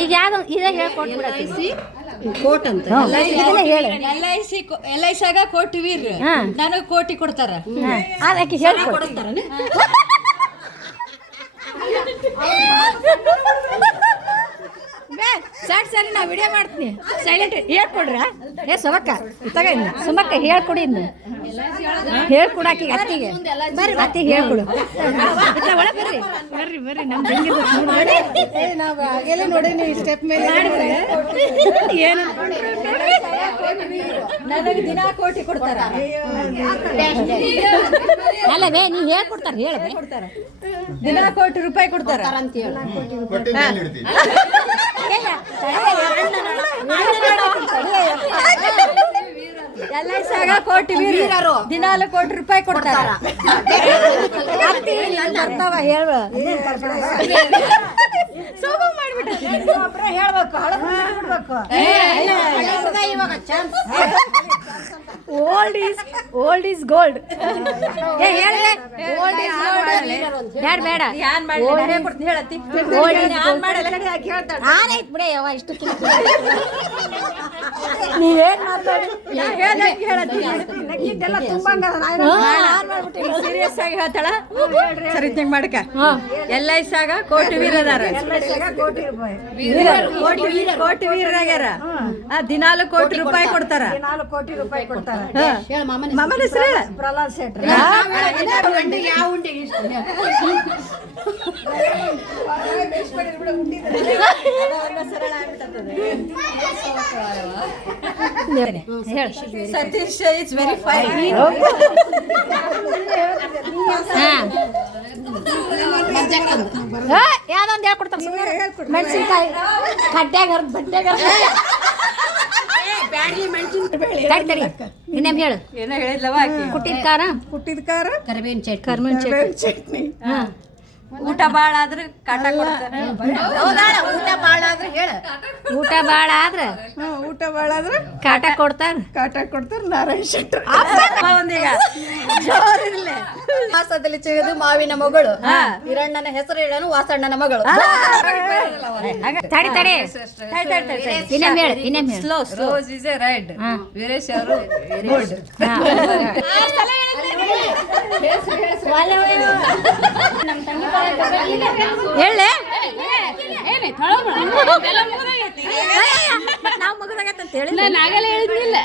ಈಗ ಯಾವ್ದು ಇದೇ ಹೇಳ್ಕೊಟ್ಬಿಡತ್ತಿ ಕೋಟ್ ಅಂತ ಹೇಳು LIC ಆಗ ಕೋಟಿ ವೀರ್ ನನಗೆ ಕೋಟಿ ಕೊಡ್ತಾರ ಅದಕ್ಕೆ ಹೇಳ್ಕೊಡ್ತಾರ ಸರಿ ನಾ ವಿಡಿಯೋ ಮಾಡ್ತೀನಿ ಸೈಲೆಂಟ್ ಹೇಳ್ಕೊಡ್ರ ಸುಮಕ್ಕ ಸುಮಕ್ಕ ಹೇಳ್ಕೊಡಿ ಇನ್ನು ಹೇಳ್ಕೊಡಾಕಿ ಅತ್ತಿಗೆ ಅತ್ತಿಗೆ ಹೇಳ್ಕೊಡು ಬರ್ರಿ ಬರ್ರಿ ಬರ್ರಿ ನಮ್ ನೋಡಿ ಸ್ಟೆಪ್ ಮೇಲೆ ಏನು ನನಗೆ ದಿನ ಕೋಟಿ ಕೊಡ್ತಾರ ಅಲ್ಲವೇ ನೀ ಹೇಳ್ಕೊಡ್ತಾರ ಹೇಳಬೇ ದಿನ ಕೋಟಿ ರೂಪಾಯಿ ಕೊಡ್ತಾರ ಅಂತ ಹೇಳಿ LIC ಆಗ ಕೋಟಿ ವೀರರು ದಿನಾಲು ಕೋಟಿ ರೂಪಾಯಿ ಕೊಡ್ತಾರ ಬರ್ತಾವ ಹೇಳು ಹೇಳ್ಬೇಕು ಓಲ್ಡ್ ಈಸ್ ಗೋಲ್ಡ್ ಬೇಡ ಬೇಡ ಹೇಳತ್ತಿ ಆನೈತ್ ಬಿಡ ಯಾವ ಇಷ್ಟು ನೀವೇನ್ ಮಾತಾಡಿ ಸೀರಿಯಸ್ ಆಗಿ ಹೇಳ್ತಾಳ ಸರಿ ತಿಂಗ್ ಮಾಡಕ LIC ಆಗ ಕೋಟಿ ವೀರ ಅದಾರ ಕೋಟಿ ವೀರರಾಗ್ಯಾರ ದಿನಾಲು ಕೋಟಿ ರೂಪಾಯಿ ಕೊಡ್ತಾರ ಮಾಮನ ಹೆಸರು ಹೇಳ Prahlad Shetty Satish is very fine ಯಾವ್ದೊಂದು ಹೇಳ್ಕೊಡ್ತಾರ ಮೆಣಸಿನ್ಕಾಯಿ ಕಡ್ಡ್ಯಾಗ ಹರ್ದ್ ಬಟ್ಟೆಗ ತಡಿ ಇನ್ನೇಮ್ ಹೇಳು ಏನೋ ಹೇಳಿದ್ಲವ ಕುಟ್ಟಿದ ಖಾರ ಕರಿಬೇವಿನ ಚಟ್ನಿ ಕರ್ಮೇನ್ ಚಟ್ನಿ ಊಟ ಬಾಳ ಆದ್ರೆ ಕಾಟ ಕೊಡ್ತಾರೆ ಊಟ ಭಾಳ ಆದ್ರೆ ಹೇಳ ಊಟ ಭಾಳ ಆದ್ರ ಊಟ ಬಾಳ ಆದ್ರೆ ಕಾಟ ಕೊಡ್ತಾರ ನಾರಾಯಣ್ ಶೆಟ್ಟಿ ಒಂದೀಗ ಜೋರಿರ್ಲೆ ಮಾಸದಲ್ಲಿ ಚಿಗದು ಮಾವಿನ ಮಗಳು ಹಿರಣ್ಣನ ಹೆಸರು ಹೇಳನು ವಾಸಣ್ಣನ ಮಗಳು ತಡಿ ಇನ್ನೇಮ್ ಹೇಳು slow rose is A red Veeresh ಅವರು ಗೋಲ್ಡ್ ಹೇಳೆ ನಾವು ಮಗದಾಗತ್ತಂತ ಹೇಳಿ ನಾನು ಆಗಲೇ ಹೇಳಿದ್ನಿಲ್ಲ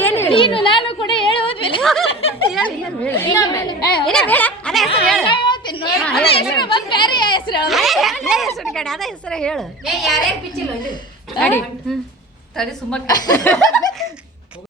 ಏನು ನೀನು ನಾನು ಕೂಡ ಹೇಳಿ ಹೋದ್ಮೇಲೆ ಅದ ಹೆಸರು ಹೇಳು ತಡಿ ಸುಮ್ಮಕ್ಕ